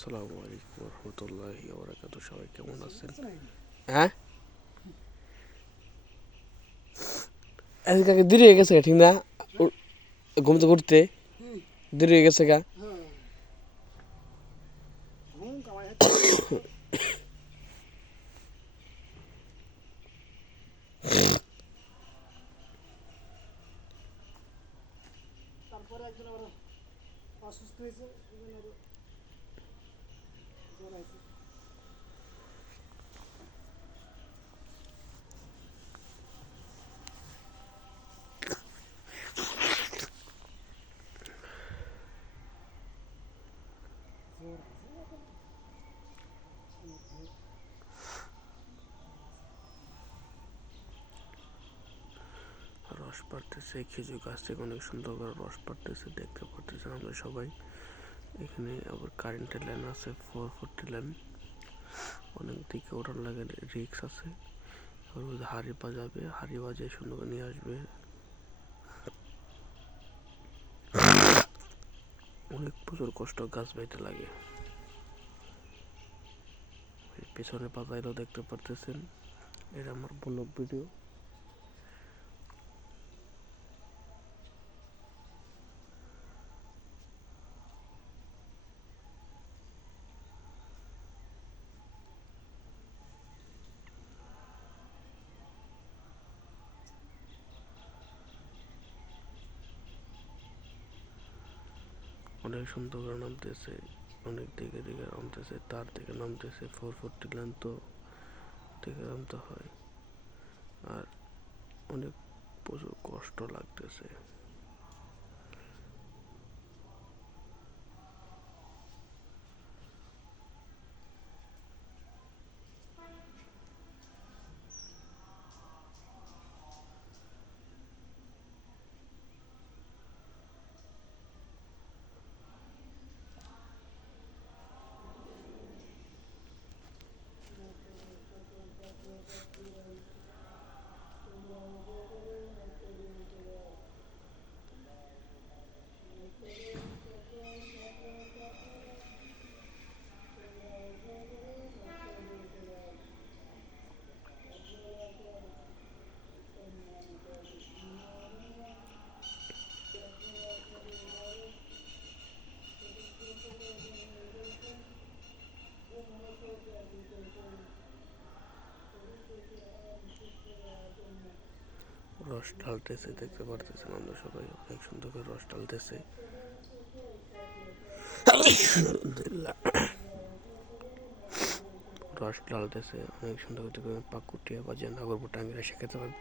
আসসালামু আলাইকুম রহমতুল্লাহি ওবরাকাতু সবাই কেমন আছেন? হ্যাঁ? আজকে দেরি হয়ে গেছে ঠিক না? ঘুমতে ঘুরতে? দেরি হয়ে গেছে গা? তারপরে একজন আবার অসুস্থ হয়েছে এই জন্য আরও জ্বর আছে জ্বর আছে রস পাড়তেছে খেজুর গাছ থেকে অনেক সুন্দর করে রস পাড়তেছে দেখতে পারতেছেন আমরা সবাই। এখানে আবার কারেন্টের লাইন আছে ফোর ফোরটি লাইন অনেক দিকে ওঠার লাগে রিক্স আছে। হাড়ি বাজাবে, হাড়ি বাজিয়ে সুন্দর নিয়ে আসবে। অনেক প্রচুর কষ্ট গাছ বাইতে লাগে। পেছনে পাতাইলেও দেখতে পারতেছেন। এটা আমার ব্লগ ভিডিও অনেক সুন্দর করে নামতেছে, অনেক দিকে দিকে নামতেছে, তার থেকে নামতেছে ফোর ফোরটি লাইন তো থেকে নামতে হয়। আর অনেক প্রচুর কষ্ট লাগতেছে। রস ঢালতেছে, দেখতে পারতেছেন আমরা সবাই। অনেক সুন্দর করে রস ঢালতেছে। রস ঢালতেছে, অনেক সুন্দর করে পাকুটিয়া বা যে নাগরপুর টাঙ্গিরা শেখাতে পারবে।